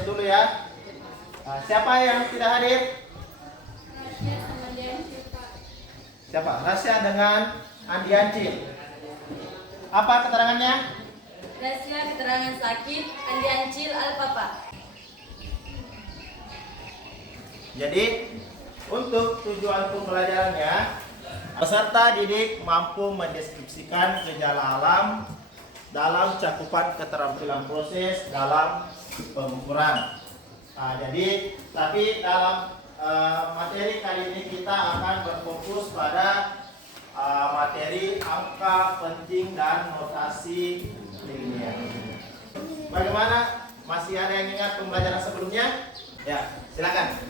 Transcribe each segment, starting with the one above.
absen dulu ya. Siapa yang tidak hadir? Siapa? Rasya dengan Andi Ancil. Apa keterangannya? Rasya keterangan sakit, Andi Ancil Al-Papa. Jadi untuk tujuan pembelajarannya, peserta didik mampu mendeskripsikan gejala alam dalam cakupan keterampilan proses dalam pengukuran. Tapi dalam materi kali ini kita akan berfokus pada materi angka penting dan notasi ilmiah. Bagaimana? Masih ada yang ingat pembelajaran sebelumnya? Ya, silakan.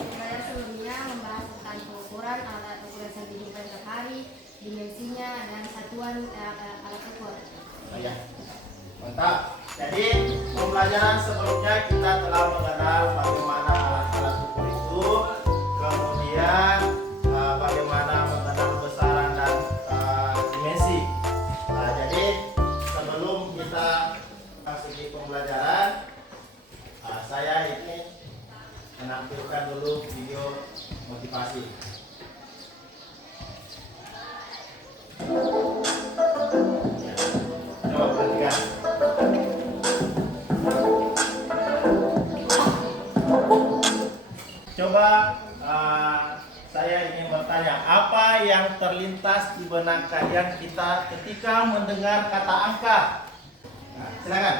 Pembelajaran sebelumnya membahas tentang pengukuran alat ukuran sentimeter per hari, dimensinya, dan satuan alat ukur. Ya, mantap. Jadi pembelajaran sebelumnya kita telah mengenal bagaimana alat-alat ukur itu, kemudian bagaimana mengenal besaran dan dimensi. Jadi sebelum kita masuk di pembelajaran, saya ingin menampilkan dulu video motivasi. Coba perhatikan. Coba saya ingin bertanya, apa yang terlintas di benak kalian kita ketika mendengar kata angka? Silakan.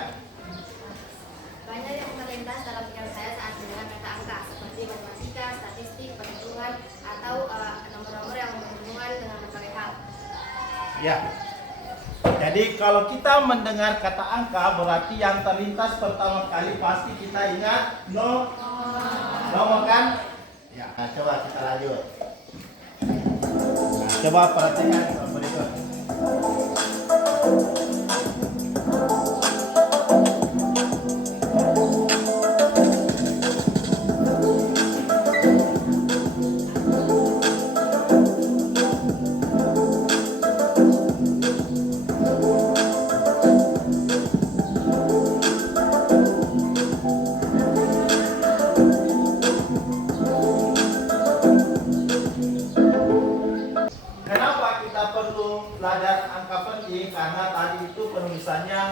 Banyak yang terlintas dalam pikiran saya saat mendengar kata angka, seperti matematika, statistik, perhitungan, atau nomor-nomor yang berhubungan dengan berbagai hal. Ya. Jadi kalau kita mendengar kata angka, berarti yang terlintas pertama kali pasti kita ingat nomor kan? Ya. Nah, coba kita lanjut. Nah, coba perhatikan yang berikut. Kenapa kita perlu belajar angka penting? Karena tadi itu penulisannya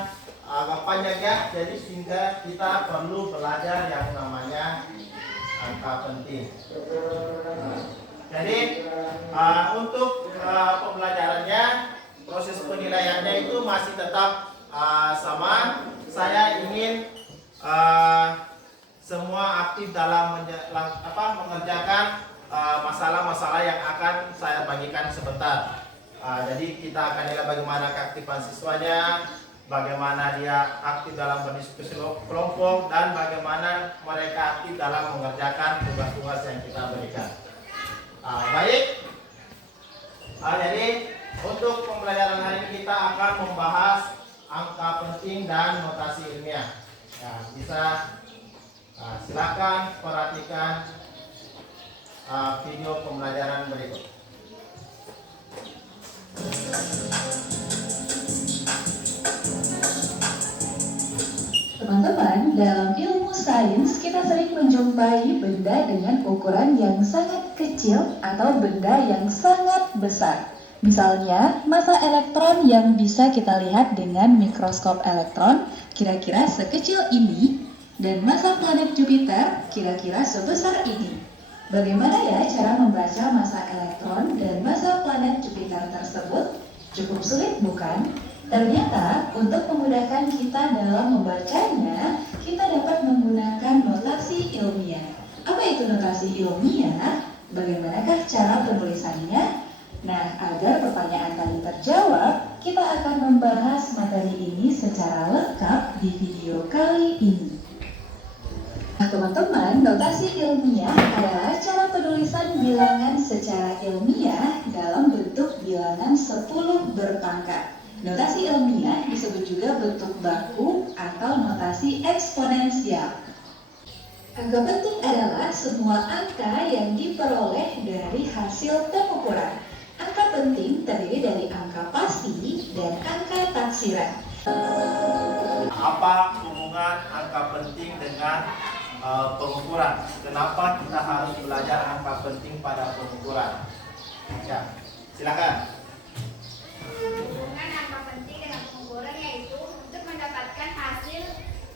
agak panjang ya, jadi sehingga kita perlu belajar yang namanya angka penting. Jadi untuk pembelajarannya, proses penilaiannya itu masih tetap sama. Saya ingin semua aktif dalam mengerjakan masalah-masalah yang akan saya bagikan sebentar. Jadi kita akan lihat bagaimana keaktifan siswanya, bagaimana dia aktif dalam berdiskusi kelompok, dan bagaimana mereka aktif dalam mengerjakan tugas-tugas yang kita berikan. Baik. Jadi untuk pembelajaran hari ini kita akan membahas angka penting dan notasi ilmiah. Ya, bisa silakan perhatikan video pembelajaran berikut. Teman-teman, dalam ilmu sains kita sering menjumpai benda dengan ukuran yang sangat kecil atau benda yang sangat besar. Misalnya, massa elektron yang bisa kita lihat dengan mikroskop elektron kira-kira sekecil ini, dan massa planet Jupiter kira-kira sebesar ini. Bagaimana ya cara membaca massa elektron dan massa planet Jupiter tersebut? Cukup sulit bukan? Ternyata untuk memudahkan kita dalam membacanya, kita dapat menggunakan notasi ilmiah. Apa itu notasi ilmiah? Bagaimanakah cara penulisannya? Nah, agar pertanyaan tadi terjawab, kita akan membahas materi ini secara lengkap di video kali ini. Nah, teman-teman, notasi ilmiah adalah cara penulisan bilangan secara ilmiah dalam bentuk bilangan 10 berpangkat. Notasi ilmiah disebut juga bentuk baku atau notasi eksponensial. Angka penting adalah semua angka yang diperoleh dari hasil pengukuran. Angka penting terdiri dari angka pasti dan angka taksiran. Apa hubungan hubungan angka penting dengan pengukuran. Kenapa kita harus belajar angka penting pada pengukuran? Ya, silakan. Hubungan angka penting dengan pengukuran yaitu untuk mendapatkan hasil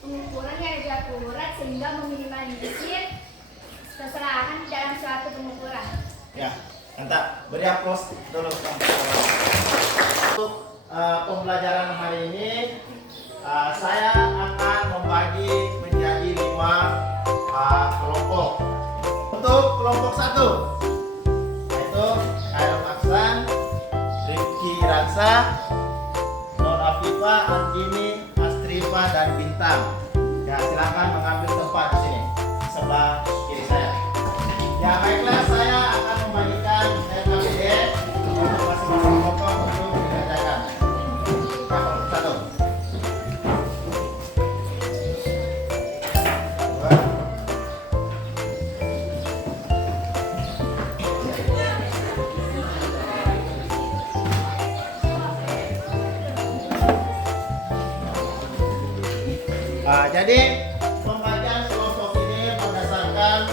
pengukuran yang lebih akurat sehingga meminimalisir kesalahan dalam suatu pengukuran. Ya, mantap. Beri aplaus dulu. Untuk pembelajaran hari ini, saya akan membagi menjadi 5 kelompok. Untuk kelompok 1, yaitu Khairul Aksan, Rifki Iransa, Nur Afifa, Arjini, Astrifa, dan Bintang. Ya, silakan mengambil tempat di sini sebelah kiri saya. Ya, baiklah, saya akan membagikan LKPD untuk masing-masing kelompok untuk dikerjakan. Ya, kelompok 1. Jadi pembagian kelompok ini berdasarkan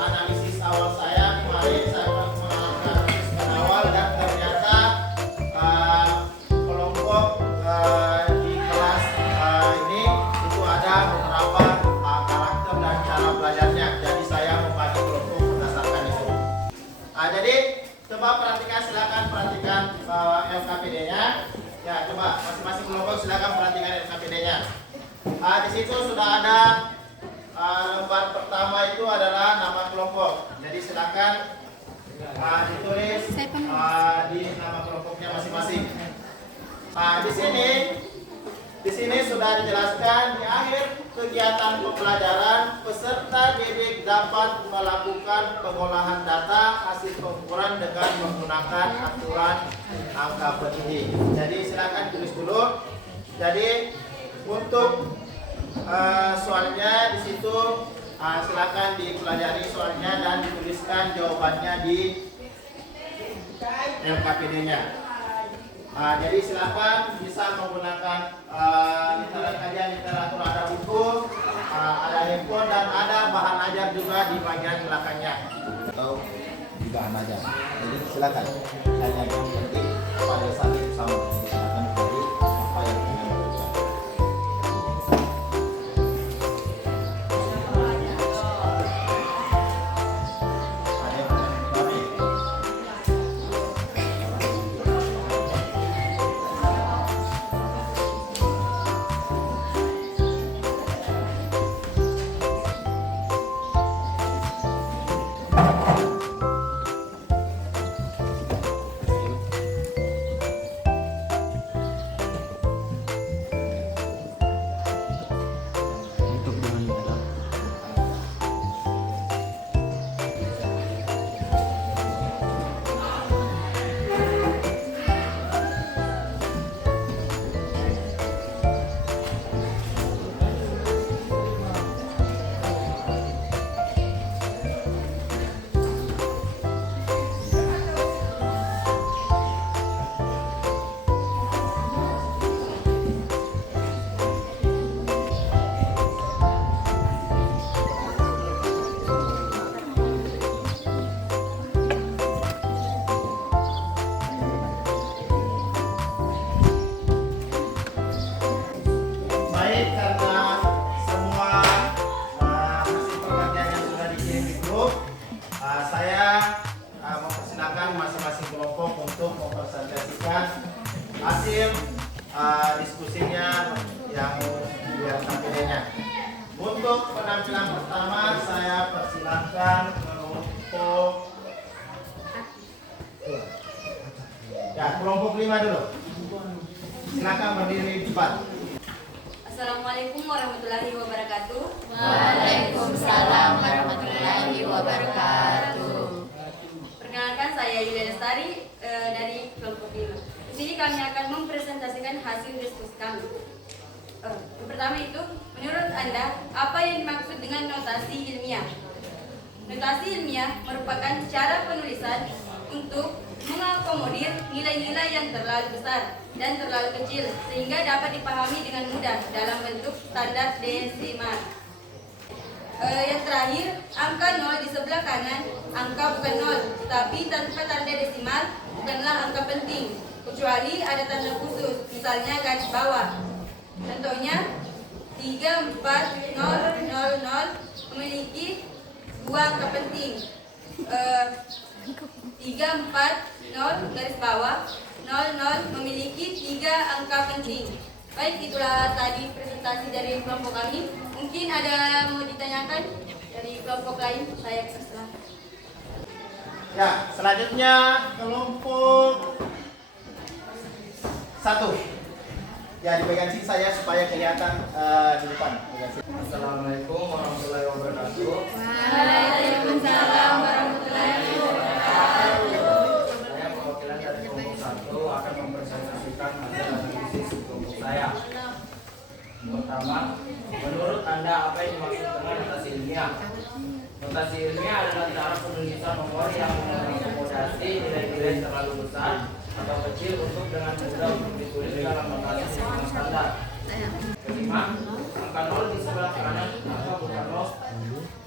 analisis awal saya kemarin. Saya melakukan analisis awal dan ternyata kelompok di kelas ini itu ada beberapa karakter dan cara belajarnya. Jadi saya membagi kelompok berdasarkan itu. Jadi coba perhatikan, silakan perhatikan LKPD-nya. Ya, coba masing-masing kelompok silakan perhatikan LKPD-nya. Di situ sudah ada lembar pertama itu adalah nama kelompok. Jadi silakan ditulis di nama kelompoknya masing-masing. Di sini sudah dijelaskan di akhir kegiatan pembelajaran peserta didik dapat melakukan pengolahan data hasil pengukuran dengan menggunakan aturan angka penting. Jadi silakan tulis dulu. Jadi untuk soalnya di situ silakan dipelajari soalnya dan dituliskan jawabannya di LKPD-nya. Jadi silakan bisa menggunakan literatur, ada buku, ada handphone, dan ada bahan ajar juga di bagian belakangnya atau di bahan ajar. Jadi silakan. Hanya yang penting pada saat itu sama. Silakan cari apa yang ingin dilakukan. hasil diskusinya yang LKPD-nya. Untuk penampilan pertama saya persilahkan kelompok kelompok 5 dulu. Silakan berdiri di depan. Assalamualaikum warahmatullahi wabarakatuh. Waalaikumsalam warahmatullahi wabarakatuh. Perkenalkan, saya Yulia Lestari dari kelompok 5. Di sini kami akan mempresentasikan hasil diskusi kami. Yang pertama itu, menurut Anda, apa yang dimaksud dengan notasi ilmiah? Notasi ilmiah merupakan cara penulisan untuk mengakomodir nilai-nilai yang terlalu besar dan terlalu kecil sehingga dapat dipahami dengan mudah dalam bentuk standar desimal. Yang terakhir, angka 0 di sebelah kanan, angka bukan 0, tapi tanpa tanda desimal bukanlah angka penting, kecuali ada tanda khusus, misalnya garis bawah. Contohnya, 34000 memiliki dua angka penting. 340 garis bawah 00 memiliki 3 angka penting. Baik, itulah tadi presentasi dari kelompok kami. Mungkin ada mau ditanyakan dari kelompok lain, saya persilahkan. Ya, selanjutnya kelompok 1. Ya, dipegang sini saya supaya kelihatan di depan. Assalamualaikum warahmatullahi wabarakatuh. Waalaikumsalam warahmatullahi wabarakatuh. Saya perwakilan dari kelompok 1 akan mempresentasikan hasil analisis kelompok saya. Pertama, menurut Anda apa yang dimaksud dengan notasi ilmiah? Notasi ilmiah adalah cara penulisan nomor yang mengakomodasi nilai-nilai terlalu besar atau kecil untuk dengan mudah untuk ditulis dalam notasi dengan standar. Kelima, angka 0 di sebelah kanan angka bukan 0,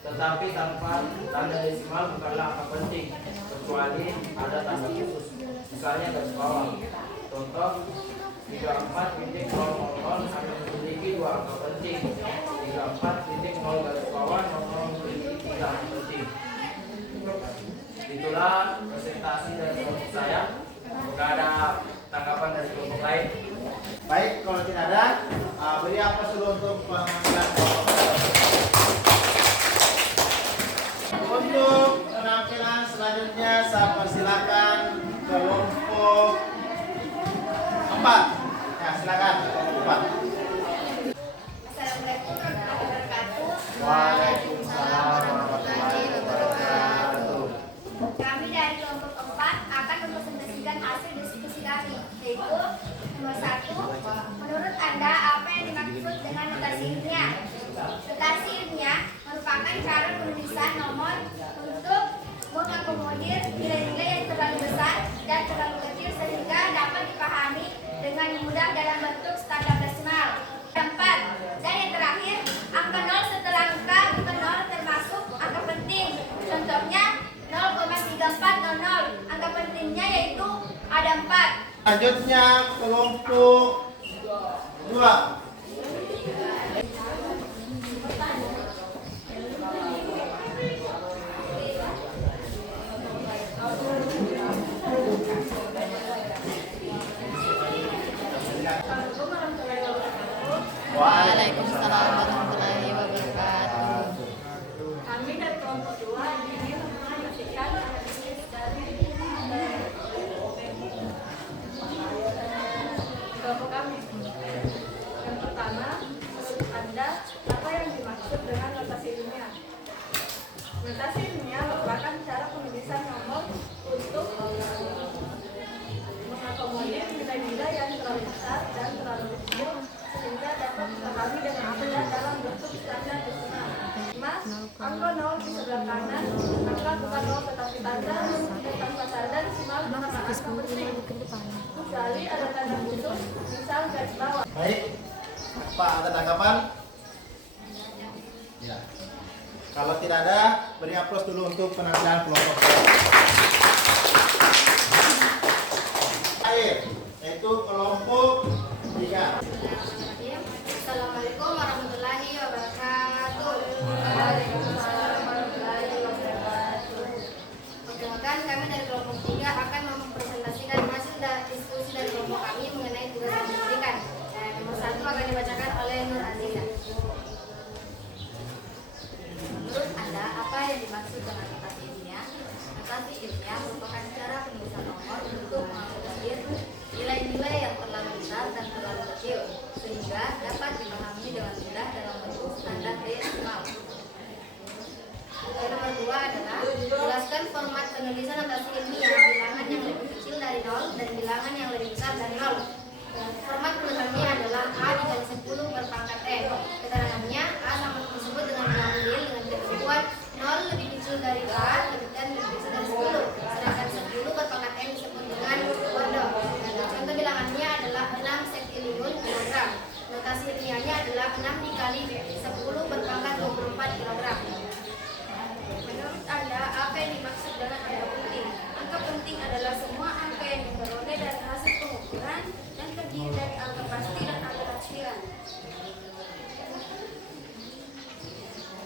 tetapi tanpa tanda desimal bukanlah angka penting, kecuali ada tanda khusus, misalnya garis bawah. Contoh, 34.000 hanya memiliki 2 angka penting, 34.0 garis bawah 00 memiliki 3 angka penting. Itulah presentasi dari kelompok saya. Jika ada tanggapan dari kelompok lain. Baik, kalau tidak ada, beri apa dulu untuk penampilan kelompok. Untuk penampilan selanjutnya saya persilakan kelompok 4. Ya, silakan kelompok 4. Assalamualaikum warahmatullahi wabarakatuh. Waalaikumsalam warahmatullahi wabarakatuh. Kami dari kelompok 4 akan mempresentasikan hasil diskusi kami, yaitu nomor 1. Menurut Anda apa yang dimaksud dengan notasi ilmiah? Notasi ilmiah merupakan cara penulisan nomor untuk mengakomodir nilai-nilai yang terlalu besar dan terlalu kecil sehingga dapat dipahami dengan mudah dalam bentuk standar desimal. 4. Dan yang terakhir, angka 0 setelah angka bukan 0 termasuk angka penting. Contohnya 0,3400. Angka pentingnya yaitu ada 4. Selanjutnya kelompok 2. Waalaikumsalam warahmatullahi wabarakatuh. Kami dari kelompok 2 ingin menyaksikan analisis dari kelompok kami. Yang pertama, menurut Anda apa yang dimaksud dengan notasi ilmiah? Notasi ilmiah merupakan cara penulisan nomor untuk mengakomodir nilai-nilai yang terlalu besar dan terlalu kecil sehingga dapat dipahami dengan mudah dalam bentuk standar desimal. Mas, angka 0 di sebelah kanan, angka bukan 0 tetapi tanda dan tanpa tanda desimal bukanlah angka penting, kecuali ada tanda khusus, misal garis bawah. Baik, Pak, ada tanggapan? Ya. Kalau tidak ada, beri aplaus dulu untuk penampilan kelompok. Akhir, yaitu kelompok 3. Assalamualaikum warahmatullahi wabarakatuh. Waalaikumsalam warahmatullahi wabarakatuh. Perkenalkan, kami dari kelompok 3 akan mempresentasikan hasil diskusi dari kelompok kami mengenai tugas yang diberikan. Nomor 1 akan dibacakan oleh Nur Aziza. Menurut Anda, apa yang dimaksud dengan notasi ilmiah? Notasi ilmiah merupakan cara penulisan nomor untuk mengakomodir nilai-nilai yang terlalu besar dan terlalu kecil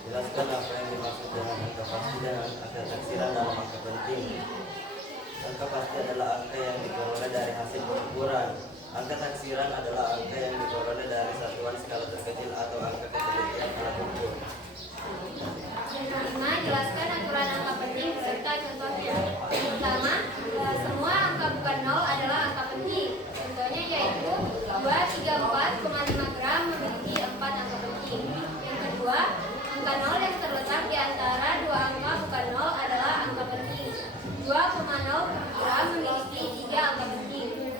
Jelaskan apa yang dimaksud dengan angka pasti dan angka taksiran dalam angka penting. Angka pasti adalah angka yang diperoleh dari hasil pengukuran. Angka taksiran adalah angka yang diperoleh dari satuan skala terkecil atau angka ketelitian alat ukur. Yang kelima, jelaskan aturan angka penting serta contohnya. Yang pertama, semua angka bukan 0 adalah angka penting. Contohnya yaitu 234,5 gram memiliki 4 angka penting. Yang kedua, angka 0 yang terletak di antara dua angka bukan 0 adalah angka penting. 2,0 gram memiliki 3 angka penting.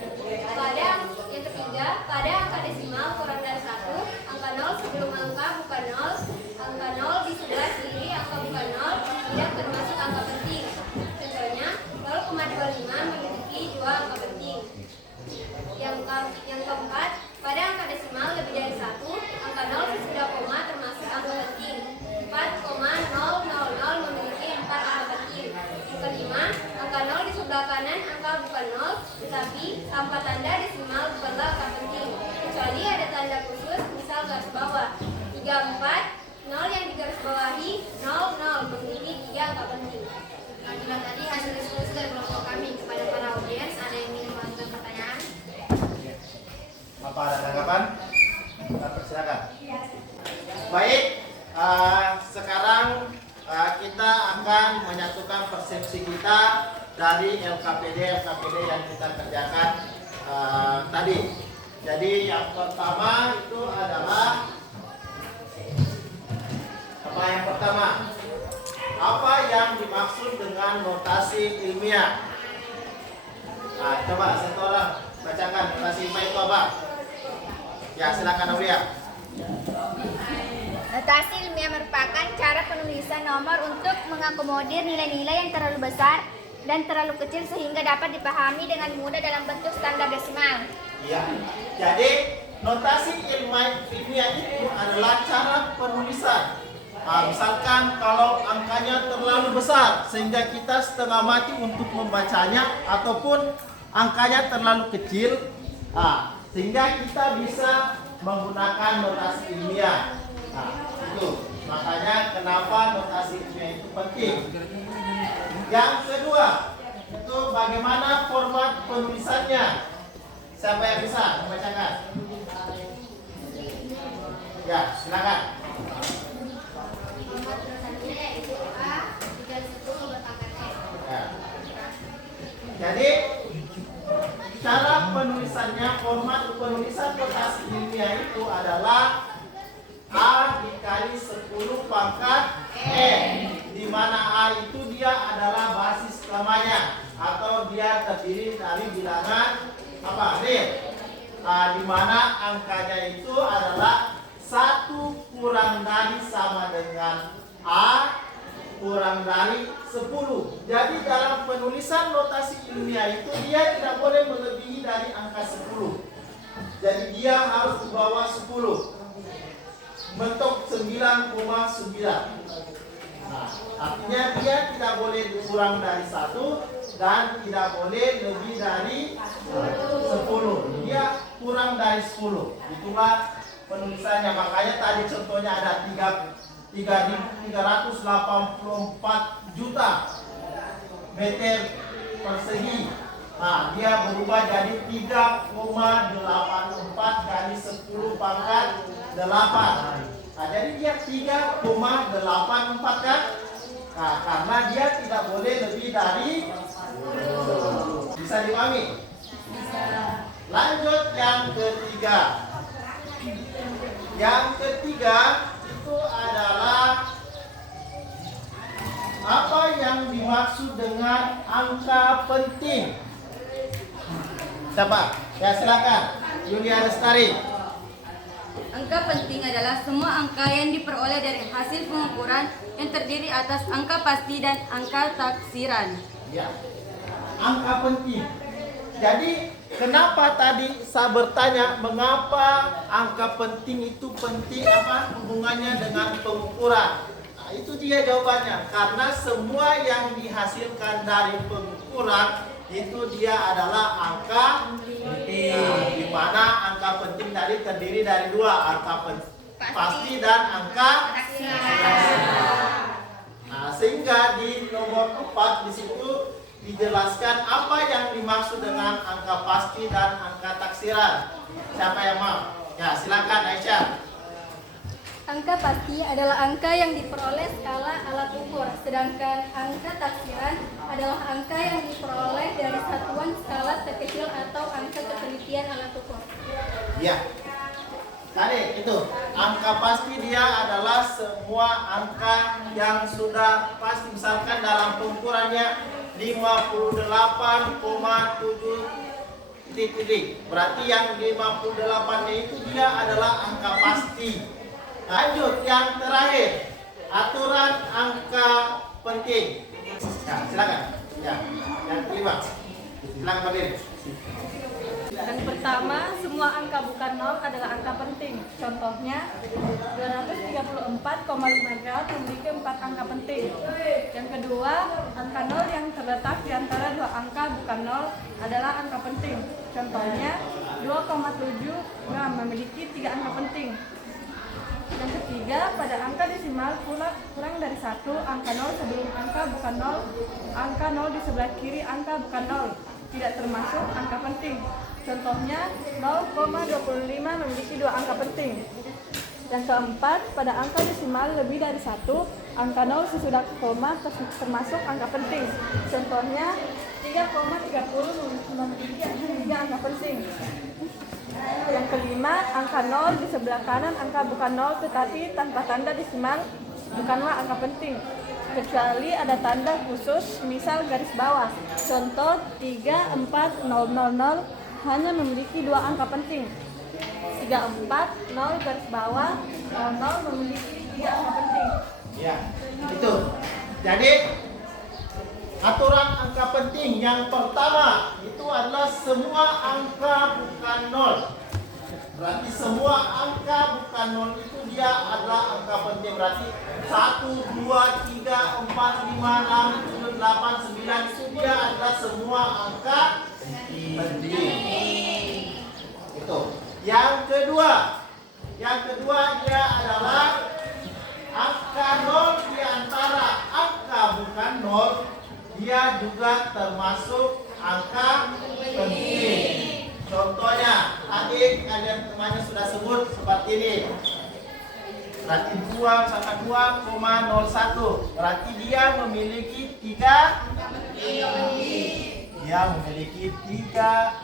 Yang ketiga, pada angka desimal kurang dari 1, angka 0 sebelum angka bukan 0, angka 0 di sebelah kiri angka bukan 0 tidak termasuk angka penting. Contohnya 0,25 memiliki 2 angka penting. Yang keempat, pada angka desimal lebih dari 1, angka 0 sesudah koma termasuk angka penting. 4,000 memiliki 4 angka penting. Yang kelima, angka 0 di sebelah kanan angka bukan 0, tetapi tanpa tanda desimal bukanlah angka penting, kecuali ada tanda khusus, misal garis bawah. 34, 0 yang digarisbawahi 00 memiliki 3 angka penting. Itulah tadi hasil diskusi dari kelompok kami. Kepada para audiens, ada yang ingin mengajukan pertanyaan? Apa ada tanggapan? Kita persilakan. Baik, sekarang kita akan menyatukan persepsi kita dari LKPD yang kita kerjakan tadi. Jadi yang pertama itu adalah apa yang dimaksud dengan notasi ilmiah? Nah, coba satu orang bacakan notasi ilmiah itu apa? Ya, silakan Aulia. Notasi ilmiah merupakan cara penulisan nomor untuk mengakomodir nilai-nilai yang terlalu besar dan terlalu kecil sehingga dapat dipahami dengan mudah dalam bentuk standar desimal. Iya. Jadi notasi ilmiah itu adalah cara penulisan. Misalkan kalau angkanya terlalu besar sehingga kita setengah mati untuk membacanya, ataupun angkanya terlalu kecil sehingga kita bisa menggunakan notasi ilmiah. Itu makanya kenapa notasi ilmiah itu penting. Yang kedua, itu bagaimana format penulisannya. Siapa yang bisa membacakan? Ya, silakan. Ya. Jadi cara penulisannya, format penulisan notasi ilmiah itu adalah A dikali 10 pangkat N, di mana A itu dia adalah basis lemahnya atau dia terdiri dari bilangan real. Di mana angkanya itu adalah 1 kurang dari sama dengan A kurang dari 10. Jadi dalam penulisan notasi ilmiah itu dia tidak boleh melebihi dari angka 10. Jadi dia harus di bawah 10. Bentuk 9,9. Artinya dia tidak boleh kurang dari 1 dan tidak boleh lebih dari 10. Dia kurang dari 10. Itulah penulisannya. Makanya tadi contohnya ada 384 juta meter persegi. Dia berubah jadi 3,84 kali 10 pangkat 8. Jadi dia 3,84 kan? Karena dia tidak boleh lebih dari 10. Bisa dipahami? Bisa. Lanjut yang ketiga. Yang ketiga itu adalah apa yang dimaksud dengan angka penting. Siapa? Ya, silakan. Yulia Lestari. Angka penting adalah semua angka yang diperoleh dari hasil pengukuran yang terdiri atas angka pasti dan angka taksiran. Ya, angka penting. Jadi kenapa tadi saya bertanya mengapa angka penting itu penting, apa hubungannya dengan pengukuran? Itu dia jawabannya. Karena semua yang dihasilkan dari pengukuran itu dia adalah angka penting. Di mana angka penting tadi terdiri dari dua, angka pasti dan angka taksiran. juga di nomor 4 di situ dijelaskan apa yang dimaksud dengan angka pasti dan angka taksiran. Siapa yang mau? Ya, silakan Aisyah. Angka pasti adalah angka yang diperoleh skala alat ukur, sedangkan angka taksiran adalah angka yang diperoleh dari satuan skala terkecil atau angka ketelitian alat ukur. Ya. Tadi itu angka pasti dia adalah semua angka yang sudah pasti, misalkan dalam pengukurannya 58,7 titik. Berarti yang 58-nya itu dia adalah angka pasti. Lanjut yang terakhir, aturan angka penting. Ya, silakan. Ya, yang kelima. Silakan berdiri. Yang pertama, semua angka bukan nol adalah angka penting. Contohnya, 234,5 gram memiliki 4 angka penting. Yang kedua, angka nol yang terletak di antara dua angka bukan nol adalah angka penting. Contohnya, 2,7 gram memiliki 3 angka penting. Yang ketiga, pada angka desimal kurang dari 1, angka nol sebelum angka bukan nol, angka nol di sebelah kiri angka bukan nol, tidak termasuk angka penting. Contohnya 0,25 memiliki 2 angka penting. Yang keempat, pada angka desimal lebih dari 1, angka 0 sesudah koma termasuk angka penting. Contohnya 3,30 memiliki 3 angka penting. Yang kelima, angka 0 di sebelah kanan angka bukan 0 tetapi tanpa tanda desimal bukanlah angka penting, kecuali ada tanda khusus, misal garis bawah. Contoh 34000 hanya memiliki 2 angka penting. 340 garis bawah 00 memiliki 3 angka penting. Ya, itu. Jadi aturan angka penting yang pertama itu adalah semua angka bukan nol. Berarti semua angka bukan nol itu dia adalah angka penting. Berarti 1, 2, 3, 4, 5, 6, 7, 8, 9 itu dia adalah semua angka penting. Itu. Yang kedua dia adalah angka nol di antara angka bukan nol, dia juga termasuk angka penting. Contohnya, tadi kalian temannya sudah sebut seperti ini. Berarti 2 sama 2,01. Berarti dia memiliki 3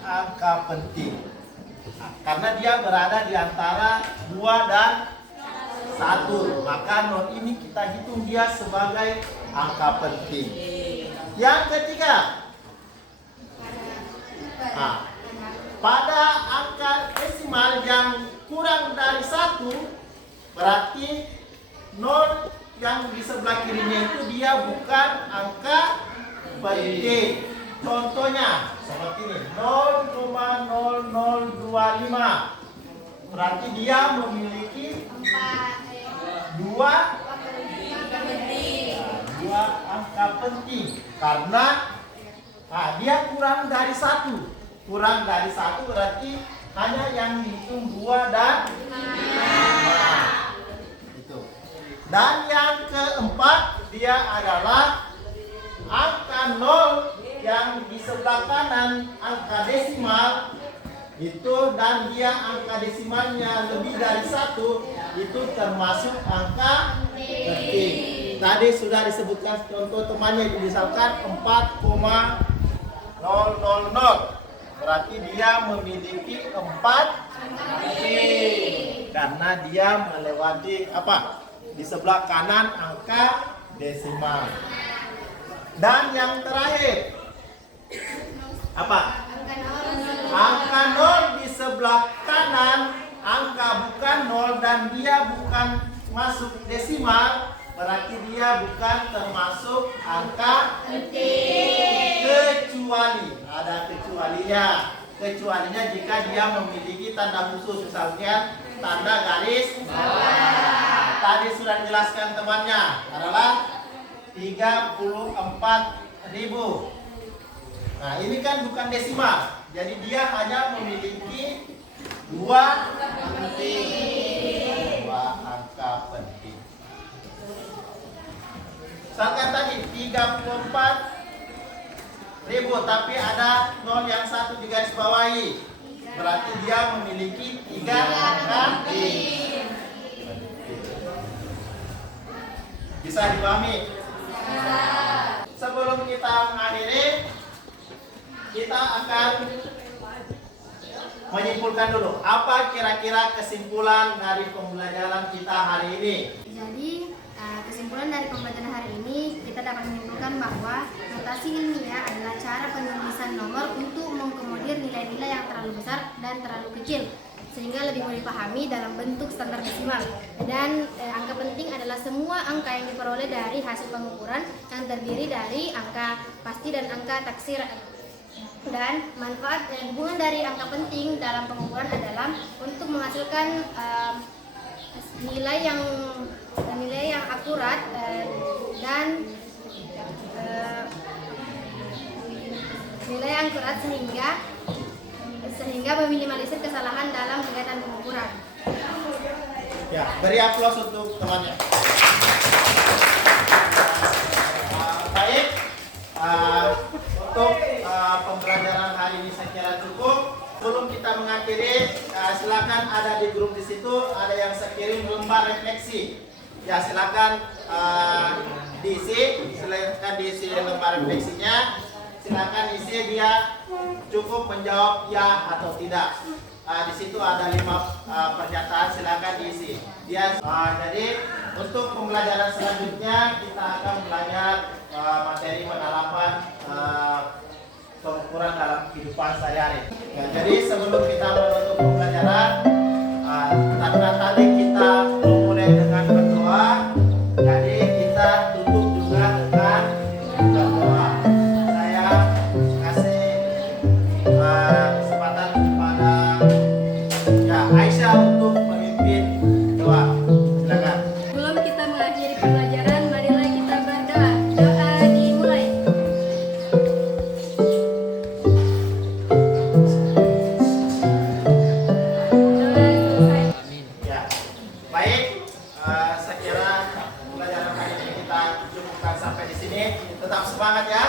angka penting. Nah, karena dia berada di antara 2 dan 1, maka nol ini kita hitung dia sebagai angka penting. Yang ketiga, pada angka desimal yang kurang dari 1, berarti 0 yang di sebelah kirinya itu dia bukan angka penting. Contohnya seperti ini, 0,0025. Berarti dia memiliki 2 angka penting karena dia kurang dari 1. Kurang dari 1 berarti hanya yang dihitung 2 dan 5. Itu. Dan yang keempat dia adalah angka 0 yang di sebelah kanan angka desimal itu, dan dia angka desimalnya lebih dari 1, itu termasuk angka penting. Tadi sudah disebutkan contoh temannya, misalkan 4,000, berarti dia memiliki 4 karena dia melewati di sebelah kanan angka desimal. Dan yang terakhir angka 0 di sebelah kanan angka bukan 0 dan dia bukan masuk desimal, berarti dia bukan termasuk angka penting. Kecuali ada kecualinya jika dia memiliki tanda khusus, misalnya tanda garis bawah. Tadi sudah dijelaskan temannya adalah 34.000. Nah, ini kan bukan desimal, jadi dia hanya memiliki 2 angka penting. Misalkan tadi 34.000, tapi ada nol yang satu di garis bawahi. Berarti dia memiliki 3 angka. Bisa dipahami? Sebelum kita mengakhiri, kita akan menyimpulkan dulu apa kira-kira kesimpulan dari pembelajaran kita hari ini. Jadi kesimpulan dari pembelajaran hari ini kita dapat menyimpulkan bahwa notasi ilmiah adalah cara penulisan nomor untuk mengakomodir nilai-nilai yang terlalu besar dan terlalu kecil sehingga lebih mudah dipahami dalam bentuk standar desimal. Dan angka penting adalah semua angka yang diperoleh dari hasil pengukuran yang terdiri dari angka pasti dan angka taksir. Dan manfaat hubungan dari angka penting dalam pengukuran adalah untuk menghasilkan nilai yang akurat dan nilai yang akurat sehingga meminimalisir kesalahan dalam kegiatan pengukuran. Ya, beri aplaus untuk temannya. Baik, untuk pembelajaran hari ini saya kira cukup. Sebelum kita mengakhiri, silakan ada di grup di situ ada yang saya kirim lembar refleksi. Ya, silakan diisi lembar refleksinya. Silakan isi, dia cukup menjawab ya atau tidak. Di situ ada 5 pernyataan, silakan diisi. Jadi untuk pembelajaran selanjutnya kita akan belajar materi penerapan pengukuran dalam kehidupan sehari-hari. Ya, jadi sebelum kita menutup pembelajaran, tadi kita memulai dengan berdoa. Jadi kita tutup juga dengan berdoa. Saya kasih kesempatan kepada Aisyah untuk memimpin doa. Silakan. Sebelum kita mengakhiri pembelajaran, marilah kita berdoa. Doa dimulai. Doa selesai. Ya, baik. Saya kira pembelajaran hari ini kita cukupkan sampai di sini. Tetap semangat ya.